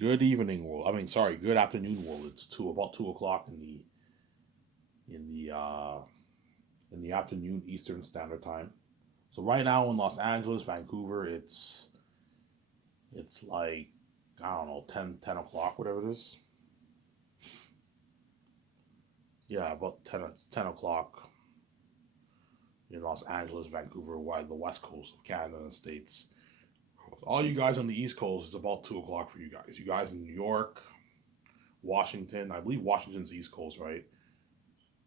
Good evening, world. I mean, sorry, good afternoon, world. It's about 2 o'clock in the uh, in the afternoon Eastern Standard Time. So right now in Los Angeles, Vancouver, it's like I don't know 10 o'clock, whatever it is. Yeah, about 10 o'clock in Los Angeles, Vancouver, why the west coast of Canada and the States. All you guys on the East Coast, it's about 2 o'clock for you guys. You guys in New York, Washington, I believe Washington's East Coast, right?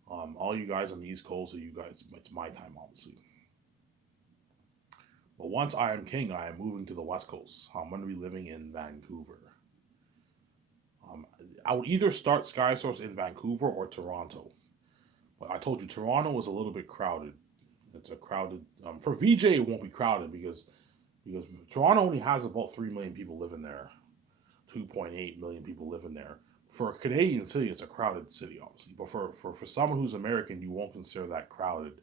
All you guys on the East Coast, you guys, it's my time, obviously. But once I am king, I am moving to the West Coast. I'm going to be living in Vancouver. Um, I would either start Sky Source in Vancouver or Toronto. But I told you Toronto is a little bit crowded. It's a crowded for VJ. It won't be crowded because Toronto only has about 3 million people living there. 2.8 million people living there. For a Canadian city, it's a crowded city, obviously. But for someone who's American, you won't consider that crowded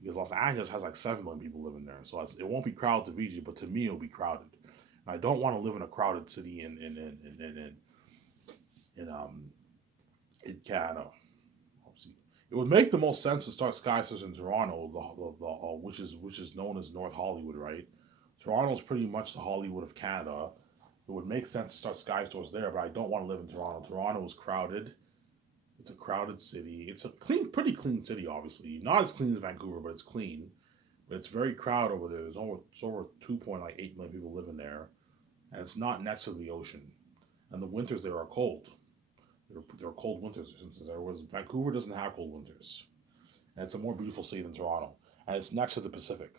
because Los Angeles has like 7 million people living there. So it won't be crowded to VG, but to me it'll be crowded. And I don't want to live in a crowded city in in Canada. Obviously, it would make the most sense to start Skysers in Toronto, which is known as North Hollywood, right? Toronto's pretty much the Hollywood of Canada. It would make sense to start Sky Stores there, but I don't want to live in Toronto. Toronto is crowded. It's a crowded city. It's a pretty clean city, obviously. Not as clean as Vancouver, but it's clean. But it's very crowded over there. It's over 2.8 million people living there, and it's not next to the ocean. And the winters there are cold. There are cold winters since there was Vancouver doesn't have cold winters, and it's a more beautiful city than Toronto, and it's next to the Pacific.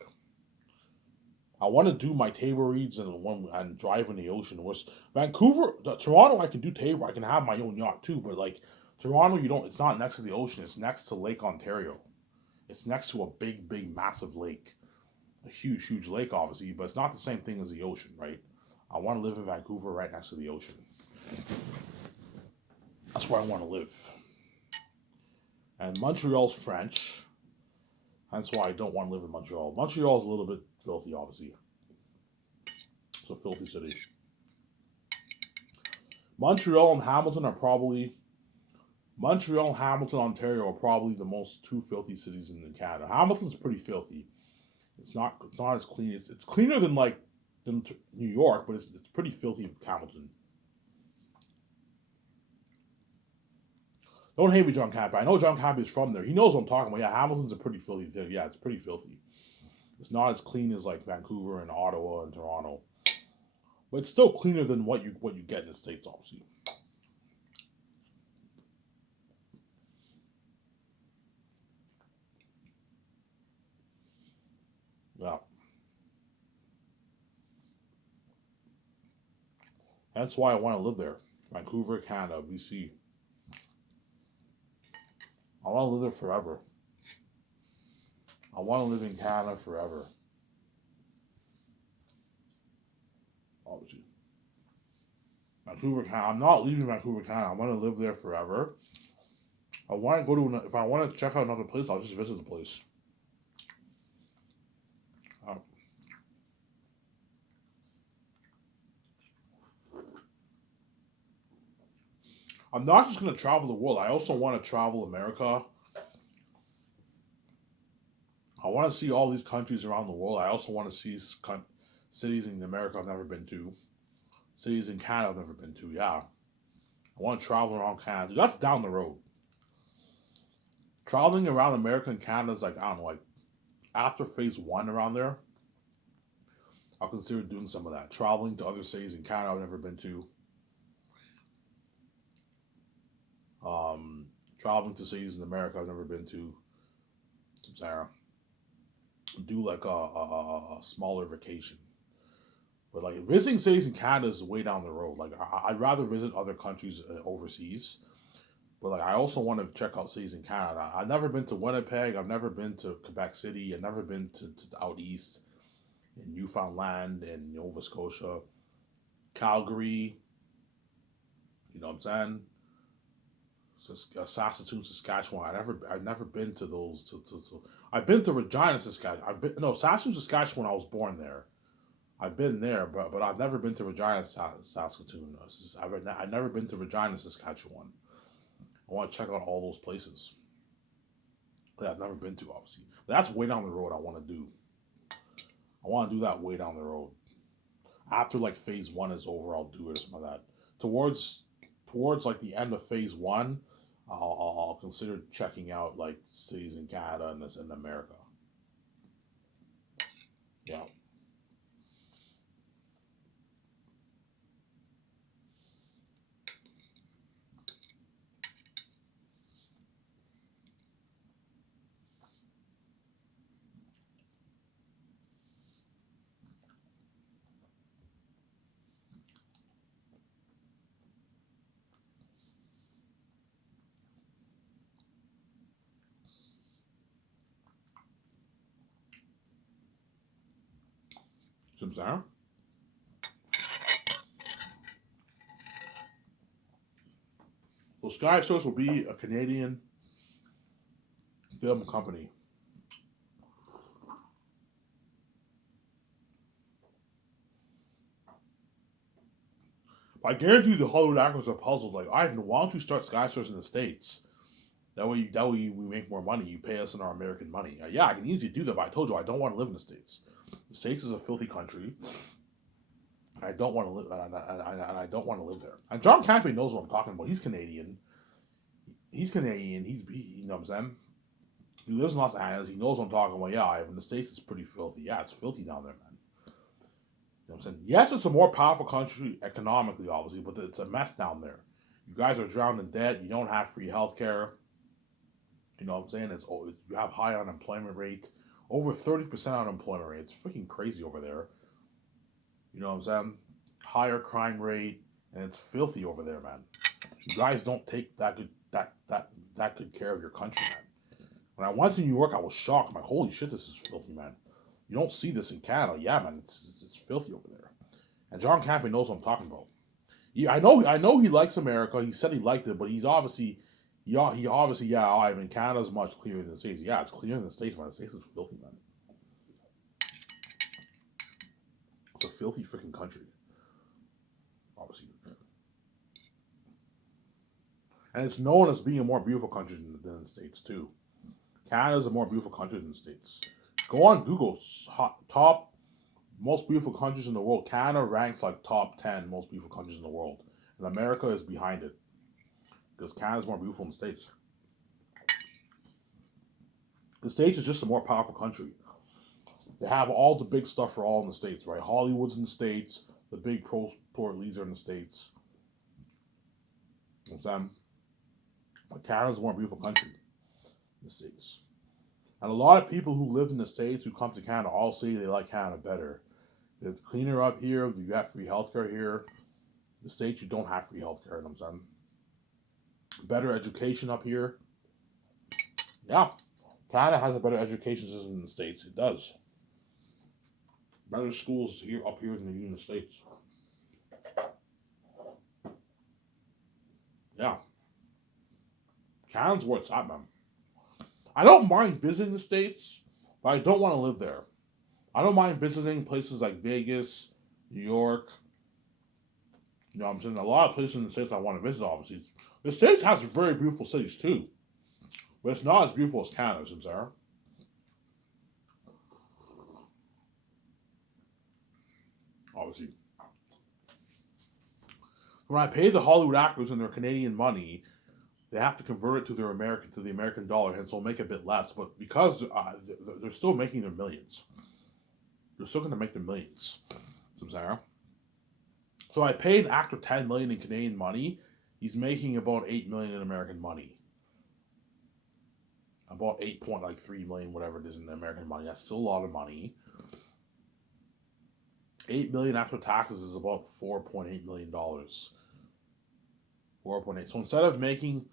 I want to do my table reads and drive in the ocean. Whereas Toronto, I can do table. I can have my own yacht too. But like Toronto, you don't. It's not next to the ocean. It's next to Lake Ontario. It's next to a big, massive lake, a huge lake, obviously. But it's not the same thing as the ocean, right? I want to live in Vancouver, right next to the ocean. That's where I want to live. And Montreal's French. That's why I don't want to live in Montreal. Montreal's a little bit filthy, obviously. It's a filthy city. Montreal and Hamilton are probably Montreal, Hamilton, Ontario are probably the most two filthy cities in Canada. Hamilton's pretty filthy. It's not as clean. It's cleaner than New York, but it's pretty filthy. Hamilton. Don't hate me, John Campy. I know John Campy is from there. He knows what I'm talking about. Yeah, Hamilton's a pretty filthy thing. Yeah, it's pretty filthy. It's not as clean as like Vancouver and Ottawa and Toronto, but it's still cleaner than what you get in the States, obviously. Yeah, that's why I want to live there. Vancouver, Canada, BC. I want to live there forever. I want to live in Canada forever. Obviously, Vancouver, Canada. I'm not leaving Vancouver, Canada. I want to live there forever. I want to go to. If I want to check out another place, I'll just visit the place. Uh, I'm not just gonna travel the world. I also want to travel America. I want to see all these countries around the world. I also want to see cities in America I've never been to. Cities in Canada I've never been to. Yeah, I want to travel around Canada. That's down the road. Traveling around America and Canada is like I don't know, like after phase one around there. I'll consider doing some of that. Traveling to other cities in Canada I've never been to. Um, Traveling to cities in America I've never been to. Sarah, do like a smaller vacation. But like visiting cities in Canada is way down the road. Like I'd rather visit other countries overseas. But like I also want to check out cities in Canada. I've never been to Winnipeg. I've never been to Quebec City. I've never been to the out east in Newfoundland and Nova Scotia, Calgary. You know what I'm saying? Saskatoon, Saskatchewan. I've never been to those. I've been to Regina, Saskatchewan. I've been no Saskatoon, Saskatchewan. I was born there. I've been there, but I've never been to Regina, Saskatoon. I've never been to Regina, Saskatchewan. I want to check out all those places that I've never been to, obviously. But that's way down the road. I want to do. I want to do that way down the road. After like phase one is over, I'll do it or something like that. Towards like the end of phase one, I'll consider checking out like cities in Canada and this in America. Yeah. See what I'm saying? So Sky Source will be a Canadian film company. I guarantee you the Hollywood actors are puzzled. Like, Ivan, why don't you start Sky Source in the States? That way we make more money. You pay us in our American money. Yeah, I can easily do that, but I told you I don't want to live in the States. The States is a filthy country. I don't want to live, and I don't want to live there. And John Camping knows what I'm talking about. He's Canadian. He's Canadian. You know what I'm saying? He lives in Los Angeles. He knows what I'm talking about. Yeah, Ivan, the States is pretty filthy. Yeah, it's filthy down there, man. You know what I'm saying? Yes, it's a more powerful country economically, obviously, but it's a mess down there. You guys are drowned in debt. You don't have free health care. You know what I'm saying? You have high unemployment rate, over 30% unemployment rate. It's freaking crazy over there. You know what I'm saying? Higher crime rate, and it's filthy over there, man. You guys don't take that good care of your country, man. When I went to New York, I was shocked. I'm like, holy shit, this is filthy, man. You don't see this in Canada. Yeah, man, it's filthy over there. And John Camping knows what I'm talking about. Yeah, I know he likes America. He said he liked it, but he obviously, yeah, Ivan, Canada's much clearer than the States. Yeah, it's clearer than the States, man. The States is filthy, man. It's a filthy freaking country, obviously. And it's known as being a more beautiful country than the States, too. Canada is a more beautiful country than the States. Go on Google, top most beautiful countries in the world. Canada ranks like top 10 most beautiful countries in the world. And America is behind it. Because Canada's more beautiful than the States. The States is just a more powerful country. They have all the big stuff for all in the States, right? Hollywood's in the States. The big pro sport leagues are in the States. You know what I'm saying? But Canada's a more beautiful country in the States. And a lot of people who live in the States who come to Canada all say they like Canada better. It's cleaner up here. You got free healthcare here. The States, you don't have free healthcare. You know what I'm saying? Better education up here. Yeah. Canada has a better education system than the States. It does. Better schools here up here than the United States. Yeah. Canada's where it's at, man. I don't mind visiting the States, but I don't want to live there. I don't mind visiting places like Vegas, New York. You know what I'm saying? A lot of places in the States I want to visit, obviously. The States has very beautiful cities, too. But it's not as beautiful as Canada, since there. Obviously. When I pay the Hollywood actors and their Canadian money, they have to convert it to the American dollar, hence they'll make a bit less. But because they're still making their millions, they're still going to make their millions. So I paid an actor 10 million in Canadian money. He's making about 8 million in American money. About 8.3 million, whatever it is in American money. That's still a lot of money. 8 million after taxes is about $4.8 million. 4.8. So instead of making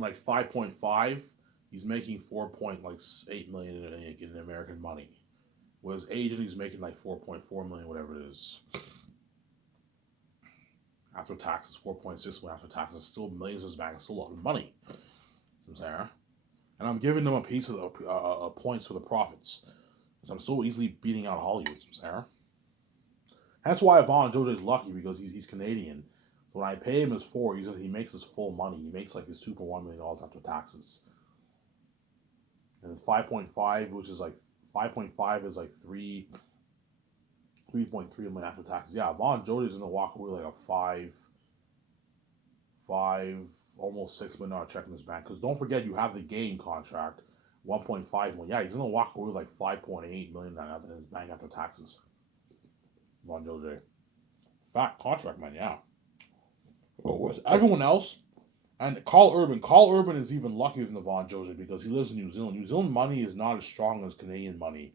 like 5.5, he's making 4.8 million in American money. Whereas agent he's making like 4.4 million, whatever it is. After taxes, 4.6 million after taxes, still millions in his bank, still a lot of money. I'm saying, and I'm giving them a piece of the points for the profits. So I'm so easily beating out Hollywood. I'm saying. That's why Von Jose is lucky because he's Canadian. So when I pay him his four, he makes his full money. He makes like his $2.1 million after taxes. And it's 5.5, which is like 5.5 is like 3.3 million after taxes. Yeah, Von Jose is gonna walk away like a five, almost $6 million check in his bank. Because don't forget, you have the game contract, 1.5 million. Yeah, he's gonna walk away like 5.8 million in his bank after taxes. Von Jose, fat contract man. Yeah. But with everyone else, and Carl Urban is even luckier than the Von Jose because he lives in New Zealand. New Zealand money is not as strong as Canadian money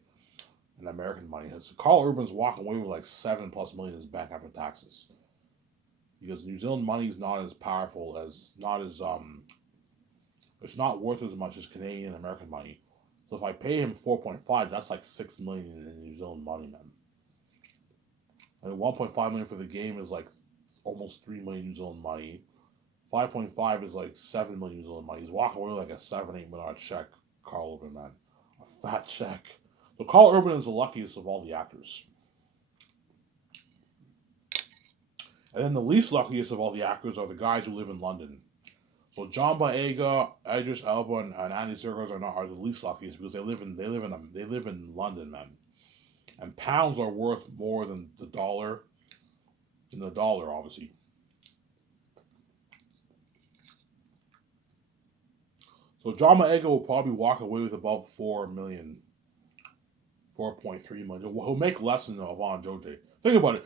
and American money. So Carl Urban's walking away with like 7+ million in his bank after taxes. Because New Zealand money is not as powerful it's not worth as much as Canadian and American money. So if I pay him 4.5, that's like 6 million in New Zealand money, man. And 1.5 million for the game is like almost 3 million New Zealand money. 5.5 is like 7 million New Zealand money. He's walking away like a $7-8 million check, Carl Urban, man. A fat check. So Carl Urban is the luckiest of all the actors. And then the least luckiest of all the actors are the guys who live in London. So John Boyega, Idris Elba, and Andy Serkis are the least luckiest because they live in London, man. And pounds are worth more than the dollar. Than the dollar, obviously. So John Boyega will probably walk away with about 4 million, 4.3 million. He'll make less than Von Jose. Think about it.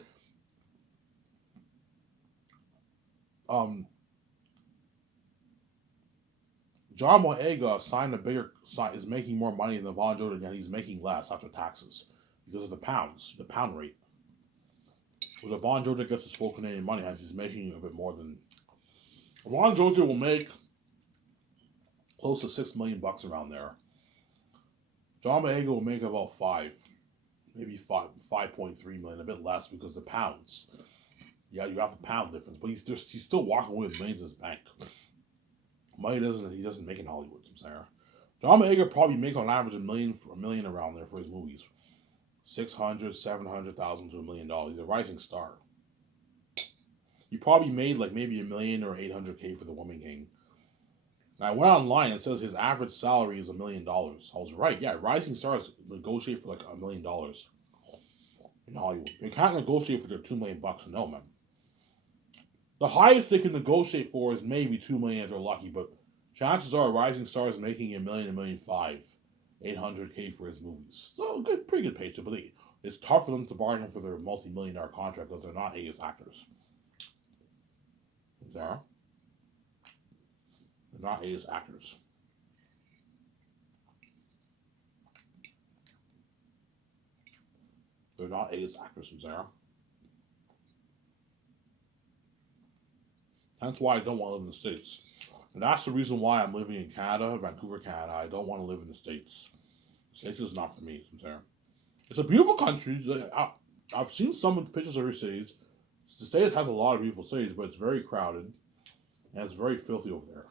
John Boyega is making more money than Von Jose, and he's making less after taxes because of the pound rate. Where Von Jose gets his full Canadian money, and he's making a bit more than Von Jose will make close to $6 million around there. John Boyega will make about maybe 5.3 million, a bit less because of pounds. Yeah, you have the pound difference, but he's still walking away with millions in his bank. Money he doesn't make in Hollywood, I'm saying. John Boyega probably makes on average a million around there for his movies. 600, 700,000 to $1 million. He's a rising star. He probably made like maybe $1 million or 800K for The Woman King. And I went online and it says his average salary is $1 million. I was right. Yeah, rising stars negotiate for like $1 million in Hollywood. They can't negotiate for their $2 million. No, man. The highest they can negotiate for is maybe $2 million if they're lucky, but chances are rising stars making $1 million, $1.5 million, 800K for his movies. So pretty good paycheck, but it's tough for them to bargain for their multi-million-dollar contract because they're not A-list actors. They're not A-list actors. They're not A-list actors from Zara. That's why I don't want to live in the States. And that's the reason why I'm living in Canada, Vancouver, Canada. I don't want to live in the States. The States is not for me, from Zara. It's a beautiful country. I've seen some of the pictures of your cities. The state has a lot of beautiful cities, but it's very crowded. And it's very filthy over there.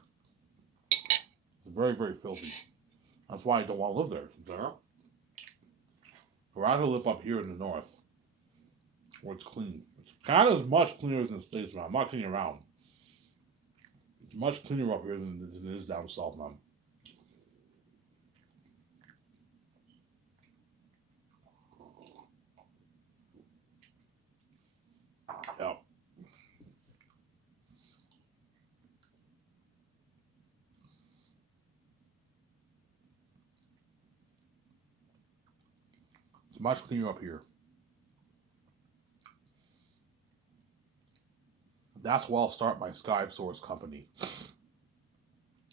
It's very, very filthy. That's why I don't want to live there, Sarah. I'd rather live up here in the north, where it's clean. Canada is much cleaner than the States, man. I'm not kidding around. It's much cleaner up here than it is down south, man. Yeah. It's much cleaner up here. That's where I'll start my SkySource company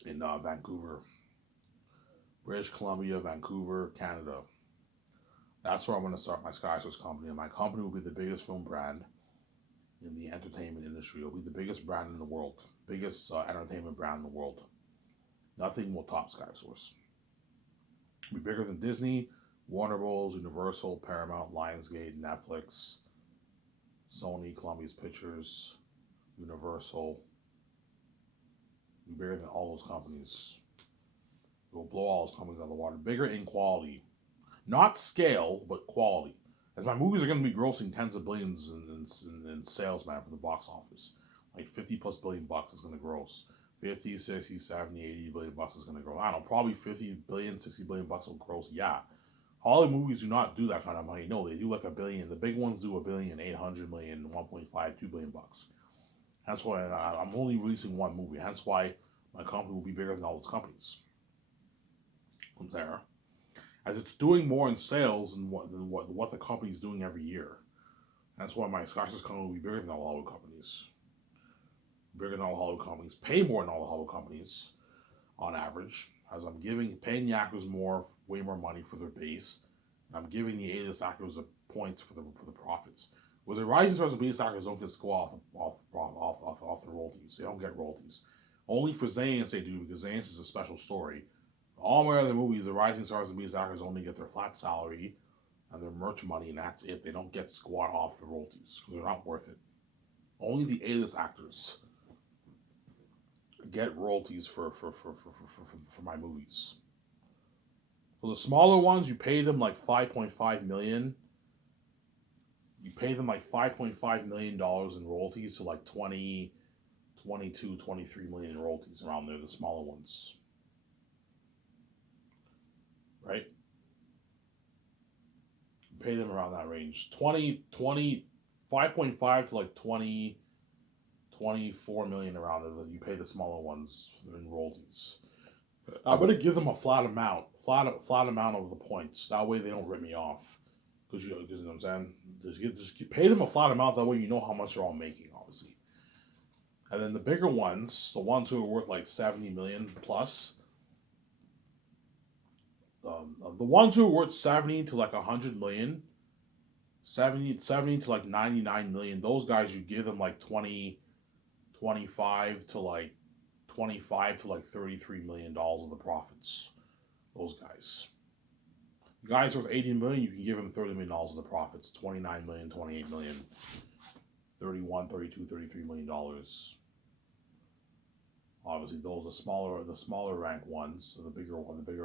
in Vancouver, British Columbia, Vancouver, Canada. That's where I'm going to start my SkySource company, and my company will be the biggest film brand in the entertainment industry. It'll be the biggest brand in the world, biggest entertainment brand in the world. Nothing will top SkySource. It'll be bigger than Disney, Warner Bros., Universal, Paramount, Lionsgate, Netflix, Sony, Columbia's Pictures, Universal. It'll be bigger than all those companies. It will blow all those companies out of the water. Bigger in quality. Not scale, but quality. As my movies are going to be grossing tens of billions in sales, man, for the box office. Like 50 plus billion bucks is going to gross. 50, 60, 70, 80 billion bucks is going to grow. I don't know, probably 50 billion, 60 billion bucks will gross. Yeah. Hollywood movies do not do that kind of money. No, they do like a billion. The big ones do a billion, 800 million, 1.5, 2 billion bucks. That's why I'm only releasing one movie. Hence why my company will be bigger than all those companies. From there, as it's doing more in sales than what the company's doing every year. That's why my Scottish company will be bigger than all Hollywood companies. Bigger than all Hollywood companies. Pay more than all the Hollywood companies on average. As I'm paying the actors way more money for their base. And I'm giving the A-list actors the points for the profits. Whereas the rising stars and B-list actors don't get score off the royalties. They don't get royalties. Only for Zayn's they do, because Zayn's is a special story. All my other movies, the rising stars and B-list actors only get their flat salary and their merch money, and that's it. They don't get squat off the royalties because they're not worth it. Only the A-list actors get royalties for my movies. So the smaller ones, you pay them like $5.5 million. You pay them like $5.5 million in royalties to like 20, 22, 23 million in royalties around there, the smaller ones. Right? You pay them around that range. 5.5 to like 20, 24 million around it. You pay the smaller ones in royalties. I'm gonna give them a flat amount of the points. That way they don't rip me off. Because you know what I'm saying. Just pay them a flat amount. That way you know how much they're all making, obviously. And then the bigger ones, the ones who are worth like 70 million plus, the ones who are worth 70 to like 100 million, 70 to like 99 million, those guys you give them like 25 to like $33 million of the profits. Those guys. The guys worth 80 million, you can give them $30 million of the profits. 29 million, 28 million, 31, 32, 33 million dollars. Obviously, those are the smaller rank ones, so the bigger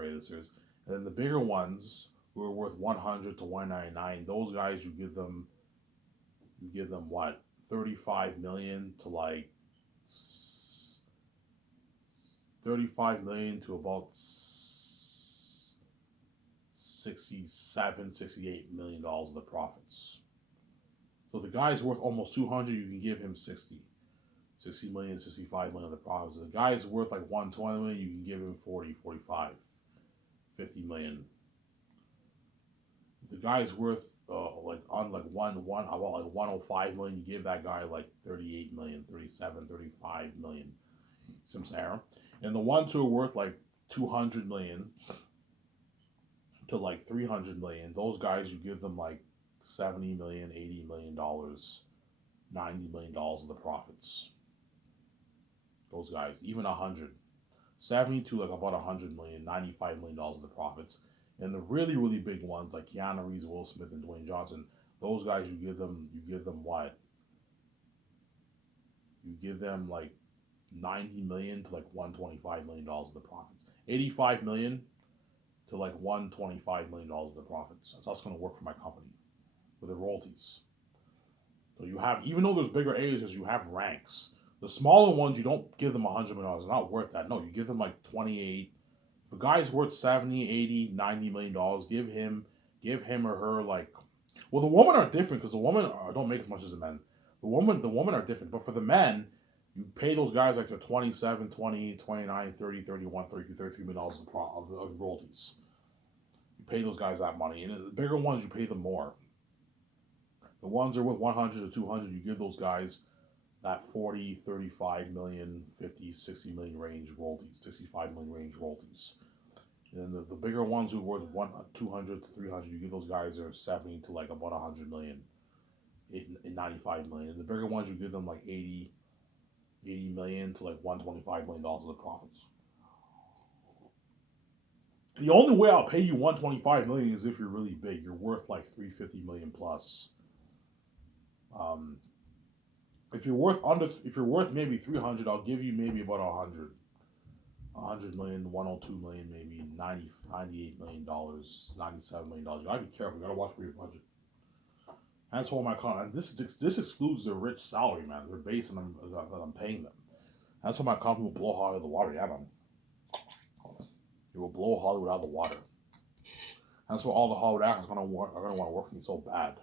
A-listers. And then the bigger ones who are worth 100 to 199, those guys you give them what? 35 million to like 35 million to about 67, 68 million dollars of the profits. So the guy's worth almost 200, you can give him 60 million, 65 million of the profits. The guy's worth like 120 million, you can give him 40, 45, 50 million. If the guy's worth like 105 million, you give that guy like 38 million, 37, 35 million. See what I'm saying? And the ones who are worth like 200 million to like 300 million, those guys you give them like 70 million, 80 million dollars, 90 million dollars of the profits. Those guys, even 100, 70 to like about 100 million, 95 million dollars of the profits. And the really, really big ones like Keanu Reeves, Will Smith, and Dwayne Johnson, those guys you give them what? You give them like 90 million to like 125 million dollars of the profits. 85 million to like $125 million of the profits. That's how it's going to work for my company with the royalties. So you have, even though there's bigger areas, you have ranks. The smaller ones, you don't give them $100 million. They're not worth that. No, you give them like 28. If a guy's worth 70, 80, $90 million, give him or her like, well, the women are different because the women don't make as much as the men. The women are different. But for the men, you pay those guys like they're 27, 20, 29, 30, 31, 32, $33 million of royalties. You pay those guys that money. And the bigger ones, you pay them more. The ones that are worth 100 to 200, you give those guys that 40, 35 million, 50, 60 million range royalties, 65 million range royalties. And the bigger ones who are worth 200 to 300, you give those guys their 70 to like about 100 million, 95 million. And the bigger ones, you give them like 80 million to like $125 million of the profits. The only way I'll pay you 125 million is if you're really big. You're worth like 350 million plus. If you're worth maybe 300, I'll give you maybe about 100 million, 102 million, maybe $98 million, $97 million. You gotta be careful. You gotta watch for your budget. That's why my con. This excludes the rich salary, man. They're based on that I'm paying them. That's why my company will blow Hollywood out of the water. Yeah, man. It will blow Hollywood out of the water. That's why all the Hollywood actors are gonna want to work for me so bad.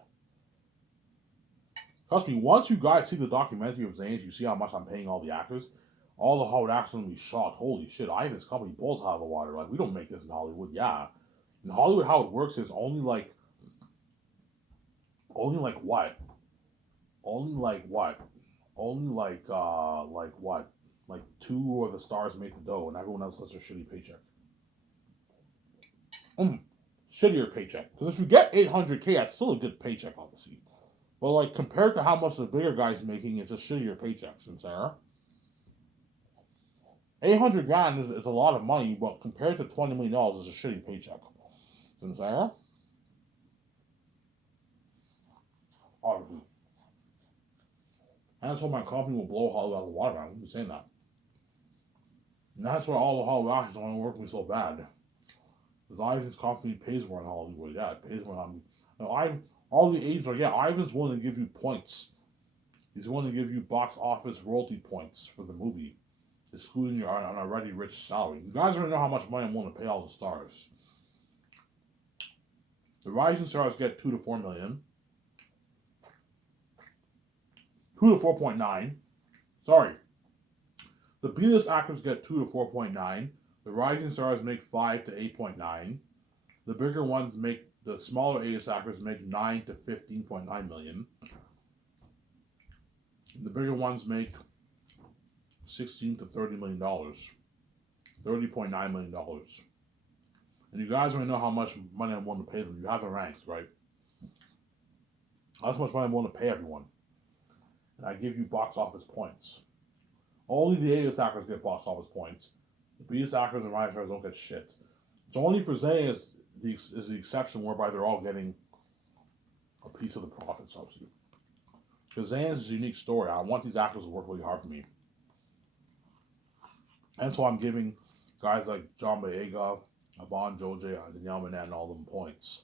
Trust me, once you guys see the documentary of Zane's, you see how much I'm paying all the actors. All the Hollywood actors are gonna be shocked. Holy shit! I have this company blows out of the water. Like we don't make this in Hollywood. Yeah, in Hollywood, how it works is only like what? Only like what? Only like what? Like two of the stars make the dough, and everyone else gets their shitty paycheck. Shittier paycheck. Because if you get 800K, that's still a good paycheck, obviously. But like compared to how much the bigger guy's making, it's just shittier paychecks, Sarah. 800 grand is a lot of money, but compared to $20 million, it's a shitty paycheck. Sarah? Obviously. And that's why my company will blow Hollywood out of the water, man. I'm saying that. And that's why all the Hollywood actors want to work with me so bad. Because Ivan's company pays more in Hollywood. Yeah, it pays more on me. All the agents are, yeah, Ivan's willing to give you points. He's willing to give you box office royalty points for the movie, excluding your already rich salary. You guys already know how much money I'm willing to pay all the stars. The rising stars get 2 to 4 million. 2 to 4.9. Sorry. The B-list actors get 2 to 4.9. The rising stars make 5 to 8.9. The bigger ones make, the smaller A-list actors make 9 to 15.9 million. The bigger ones make 16 to $30 million. $30.9 million. And you guys already know how much money I'm willing to pay them. You have the ranks, right? That's how much money I'm willing to pay everyone. And I give you box office points. Only the A-list actors get box office points. The B-list actors and rising stars don't get shit. It's only for Zay is the exception whereby they're all getting a piece of the profits, obviously. Because Zayn is a unique story. I want these actors to work really hard for me. And so I'm giving guys like John Boyega, Yvonne Joje, Danielle Manette, and all them points.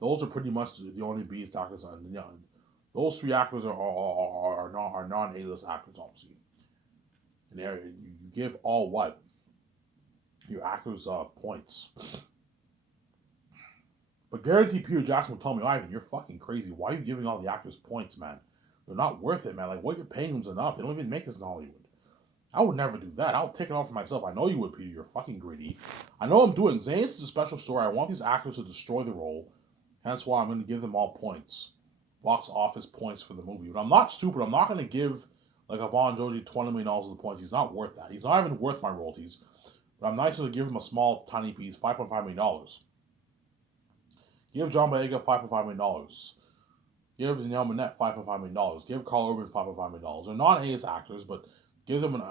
Those are pretty much the only B-list actors. Those three actors are non-A-list actors, obviously. And you give all what? Your actors points. But guaranteed Peter Jackson will tell me, Ivan, you're fucking crazy. Why are you giving all the actors points, man? They're not worth it, man. Like, what you're paying them's enough. They don't even make this in Hollywood. I would never do that. I would take it off for myself. I know you would, Peter. You're fucking greedy. I know I'm doing. Zayn is a special story. I want these actors to destroy the role. Hence why I'm going to give them all points. Box office points for the movie. But I'm not stupid. I'm not going to give, like, Yvonne Joji $20 million of the points. He's not worth that. He's not even worth my royalties. But I'm nicer to give him a small, tiny piece, $5.5 million. Give John Boyega $5.5 million. Give Danielle Manette $5.5 million. Give Carl Urban $5.5 million. They're not A-list actors, but give them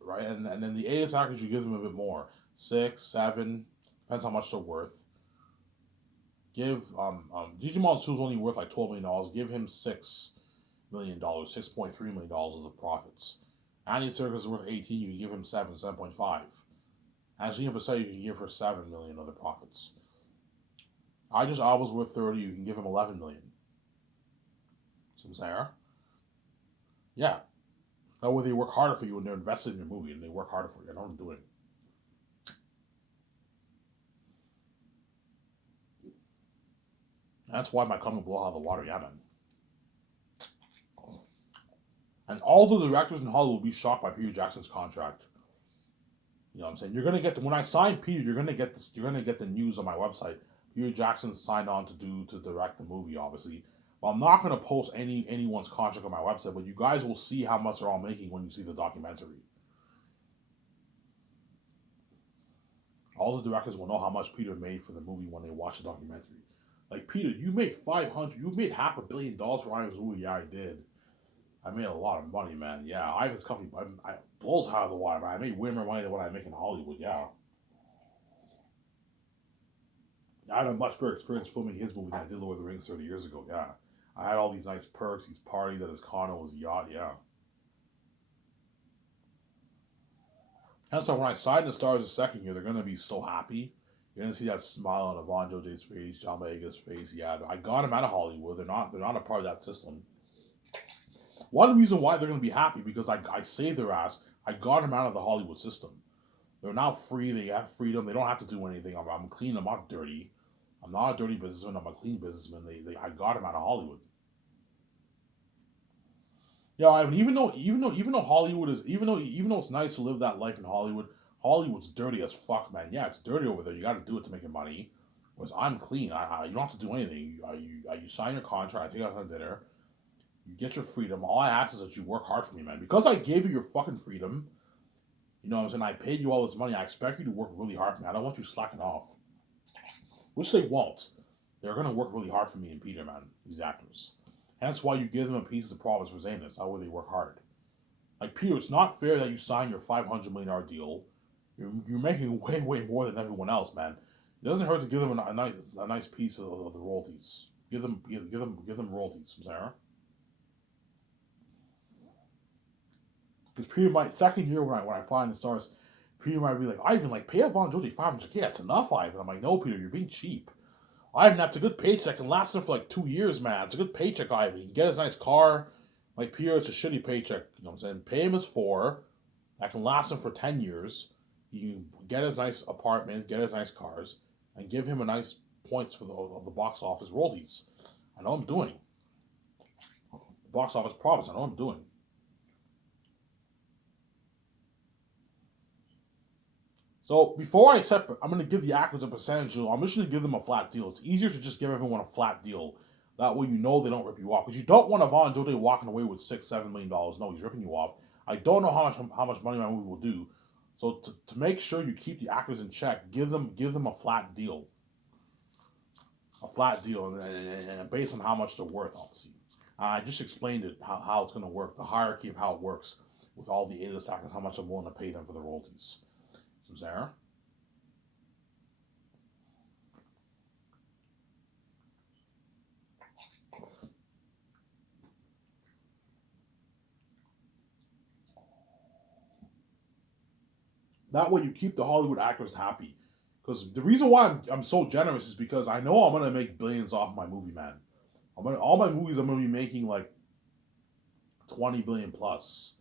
right, and then the A-list actors you give them a bit more, 6, 7, depends how much they're worth. Give Digimon Su's only worth like $12 million. Give him $6 million, $6.3 million of the profits. Andy Serkis is worth 18. You can give him 7.5. Angelina Passett, you can give her 7 million of the profits. Idris Elba's worth 30. You can give him 11 million. Sarah? Yeah. That way they work harder for you and they're invested in your movie and they work harder for you. I know I'm doing. That's why my company blow out of the water, yeah, man. And all the directors in Hollywood will be shocked by Peter Jackson's contract. You know what I'm saying? You're gonna get when I sign Peter, you're gonna get this. You're gonna get the news on my website. Peter Jackson signed on to direct the movie, obviously. But I'm not gonna post anyone's contract on my website. But you guys will see how much they're all making when you see the documentary. All the directors will know how much Peter made for the movie when they watch the documentary. Like, Peter, you made you made $500 million for Ivan's movie. Yeah, I did. I made a lot of money, man. Yeah, Ivan's company blows out of the water, man. I made way more money than what I make in Hollywood, yeah. I had a much better experience filming his movie than I did Lord of the Rings 30 years ago, yeah. I had all these nice perks, these parties at his condo, his yacht, yeah. That's why when I signed the stars the second year, they're going to be so happy. You're gonna see that smile on Ivan Jose's face, John Boyega's face. Yeah, I got him out of Hollywood. They're not a part of that system. One reason why they're gonna be happy because I saved their ass. I got them out of the Hollywood system. They're now free. They have freedom. They don't have to do anything. I'm clean. I'm not dirty. I'm not a dirty businessman. I'm a clean businessman. I got them out of Hollywood. Yeah, I mean, even though Hollywood is even though it's nice to live that life in Hollywood, Hollywood's dirty as fuck, man. Yeah, it's dirty over there. You got to do it to make your money. Whereas I'm clean. You don't have to do anything. You sign your contract. I take you out on dinner. You get your freedom. All I ask is that you work hard for me, man. Because I gave you your fucking freedom. You know what I'm saying? I paid you all this money. I expect you to work really hard for me. I don't want you slacking off. Which they won't. They're gonna work really hard for me and Peter, man. These actors. Hence why you give them a piece of the profits for Zanus. That way they work hard. Like Peter, it's not fair that you sign your $500 million deal. You're making way more than everyone else, man. It doesn't hurt to give them a nice piece of the royalties. Give them royalties, Sarah. Because Peter might second year when I find the stars, Peter might be like, Ivan, like pay Ivan Joji 500K. That's enough, Ivan. I'm like, no, Peter, you're being cheap. Ivan, that's a good paycheck. Can last him for like 2 years, man. It's a good paycheck, Ivan. He can get his nice car. Like Peter, it's a shitty paycheck. You know what I'm saying? Pay him his 4. That can last him for 10 years. You can get his nice apartment, get his nice cars, and give him a nice points for the box office royalties. I know I'm doing. Box office profits. I know I'm doing. So before I'm going to give the actors a percentage deal. I'm just going to give them a flat deal. It's easier to just give everyone a flat deal. That way you know they don't rip you off. Because you don't want Ivan Jode walking away with $6-7 million. No, he's ripping you off. I don't know how much money my movie will do. So to make sure you keep the actors in check, give them a flat deal. A flat deal, and based on how much they're worth, obviously. I just explained it, how it's going to work, the hierarchy of how it works with all the A-list actors, how much I'm willing to pay them for the royalties. Sarah? That way you keep the Hollywood actors happy. Because the reason why I'm so generous is because I know I'm going to make billions off my movie, man. All my movies I'm going to be making like 20 billion plus.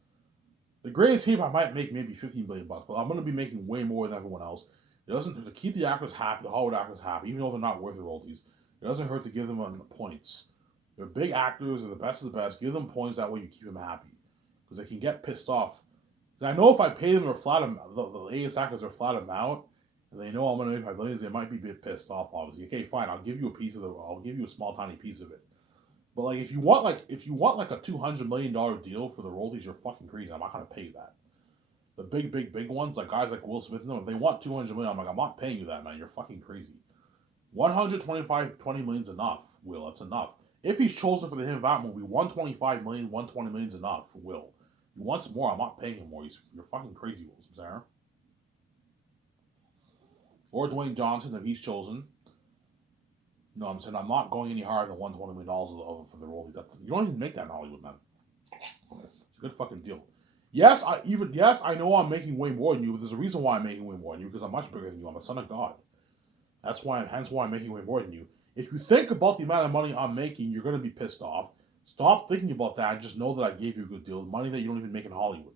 The Greatest Heap I might make maybe 15 billion bucks, but I'm going to be making way more than everyone else. It doesn't hurt to keep the actors happy, the Hollywood actors happy, even though they're not worth the royalties. It doesn't hurt to give them points. They're big actors, they're the best of the best. Give them points, that way you keep them happy. Because they can get pissed off. I know if I pay them a flat amount, the A-list actors are flat amount, and they know I'm going to make my billions, they might be a bit pissed off, obviously. Okay, fine, I'll give you a small tiny piece of it. But like if you want like a $200 million deal for the royalties, you're fucking crazy. I'm not gonna pay you that. The big ones, like guys like Will Smith, no, if they want 200 million, I'm like, I'm not paying you that, man. You're fucking crazy. 20 million's enough, Will. That's enough. If he's chosen for the Him Vat movie, 125 million, 120 million's enough for Will. If he wants more, I'm not paying him more. You're fucking crazy, Will, Sarah. Or Dwayne Johnson, if he's chosen. No, I'm saying I'm not going any higher than $120 million for the royalties. You don't even make that in Hollywood, man. It's a good fucking deal. Yes, I know I'm making way more than you, but there's a reason why I'm making way more than you, because I'm much bigger than you. I'm a son of God. Hence why I'm making way more than you. If you think about the amount of money I'm making, you're gonna be pissed off. Stop thinking about that. Just know that I gave you a good deal. Money that you don't even make in Hollywood.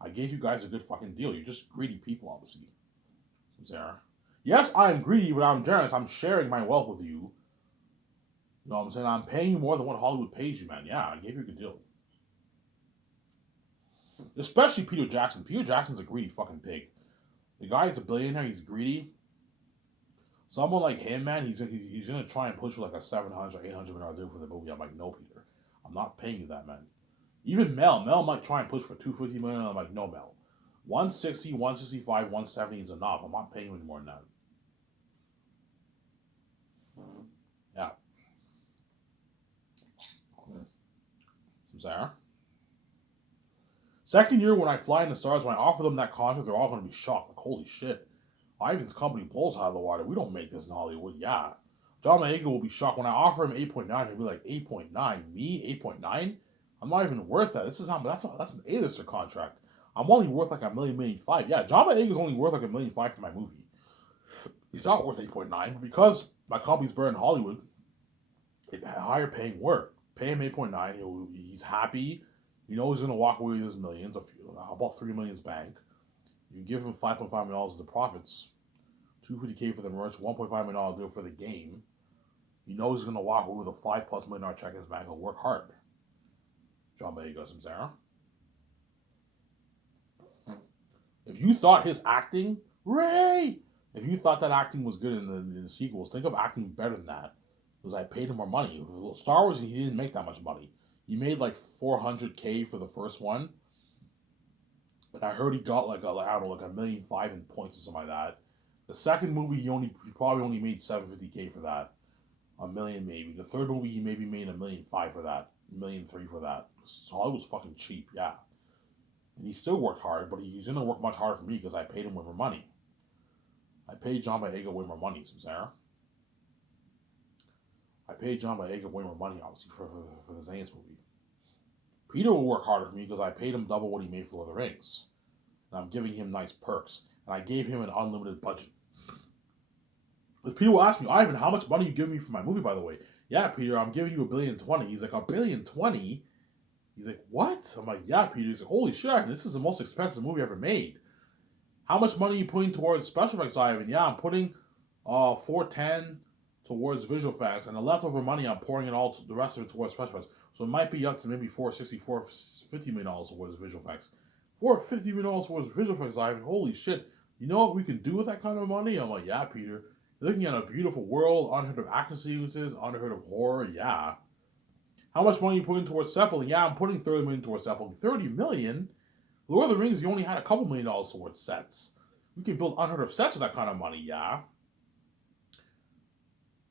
I gave you guys a good fucking deal. You're just greedy people, obviously. Sarah. Yes, I am greedy, but I'm generous. I'm sharing my wealth with you. You know what I'm saying? I'm paying you more than what Hollywood pays you, man. Yeah, I gave you a good deal. Especially Peter Jackson. Peter Jackson's a greedy fucking pig. The guy's a billionaire. He's greedy. Someone like him, man, he's gonna try and push for like a $700, $800 million deal for the movie. I'm like, no, Peter, I'm not paying you that, man. Even Mel might try and push for $250 million. I'm like, no, Mel, 160, 165, 170 is enough. I'm not paying you any more than that. Yeah. Sarah. Second year when I fly in the stars, when I offer them that contract, they're all going to be shocked. Like, holy shit. Ivan's company blows out of the water. We don't make this in Hollywood. Yeah. John Boyega will be shocked. When I offer him 8.9, he'll be like, 8.9? Me? 8.9? I'm not even worth that. That's an A-lister contract. I'm only worth like $1.5 million. Yeah, John Boyega is only worth like $1.5 million for my movie. He's not worth 8.9, but because my company's better in Hollywood, it had higher paying work. Pay him 8.9. He's happy. You know he's gonna walk away with his millions. About 3 million's bank. You give him $5.5 million as the profits, $250K for the merch, $1.5 million deal for the game. You know he's gonna walk away with a $5+ million check in his bank. He'll work hard. John Boyega, Samsara. If you thought his acting, Ray, if you thought that acting was good in the sequels, think of acting better than that. Because I paid him more money. Star Wars, he didn't make that much money. He made like $400K for the first one, and I heard he got like $1.5 million in points or something like that. The second movie, he probably only made $750K for that, $1 million maybe. The third movie, he maybe made $1.5 million for that, $1.3 million for that. Hollywood was fucking cheap, yeah. And he still worked hard, but he's gonna work much harder for me because I paid him way more money. I paid John Boyega way more money, Sarah. I paid John Boyega way more money, obviously, for the Zane's movie. Peter will work harder for me because I paid him double what he made for Lord of the Rings. And I'm giving him nice perks. And I gave him an unlimited budget. But Peter will ask me, Ivan, how much money you giving me for my movie, by the way? Yeah, Peter, I'm giving you $1.02 billion. He's like, $1.02 billion? He's like, what? I'm like, yeah, Peter. He's like, holy shit, this is the most expensive movie ever made. How much money are you putting towards special effects, Ivan? Yeah, I'm putting $410 towards visual effects, and the leftover money I'm pouring it all, the rest of it towards special effects. So it might be up to maybe $460, $450 million towards visual effects. $450 million towards visual effects, Ivan. Holy shit. You know what we can do with that kind of money? I'm like, yeah, Peter. You're looking at a beautiful world, unheard of action sequences, unheard of horror, yeah. How much money are you putting towards Zeppelin? Yeah, I'm putting $30 million towards Zeppelin. $30 million? Lord of the Rings, you only had a couple $1 million towards sets. We can build unheard of sets with that kind of money, yeah.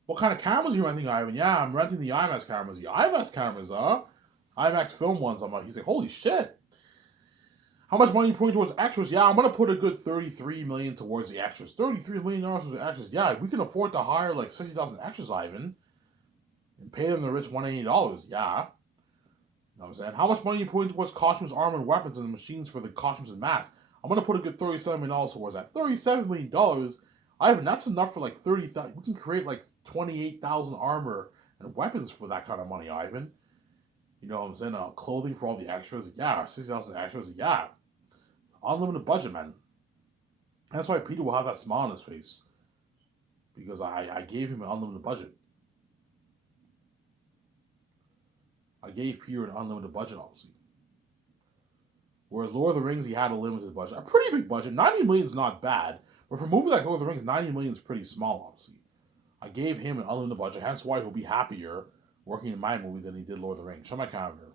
What kind of cameras are you renting, Ivan? Yeah, I'm renting the IMAX cameras. The IMAX cameras, huh? IMAX film ones. I'm like, he's like, holy shit. How much money are you putting towards extras? Yeah, I'm gonna put a good $33 million towards the extras. $33 million towards the extras. Yeah, we can afford to hire like 60,000 extras, Ivan, and pay them the rich $180. Yeah. You know what I'm saying? How much money are you putting towards costumes, armor, and weapons, and the machines for the costumes and masks? I'm gonna put a good $37 million towards that. $37 million, Ivan. That's enough for like 30,000. We can create like 28,000 armor and weapons for that kind of money, Ivan. You know what I'm saying? Clothing for all the extras, yeah. 60,000 extras, yeah. Unlimited budget, man. That's why Peter will have that smile on his face, because I gave him an unlimited budget. I gave Peter an unlimited budget, obviously. Whereas Lord of the Rings, he had a limited budget. A pretty big budget. 90 million is not bad. But for a movie like Lord of the Rings, 90 million is pretty small, obviously. I gave him an unlimited budget, hence why he'll be happier working in my movie than he did Lord of the Rings. Show my calendar.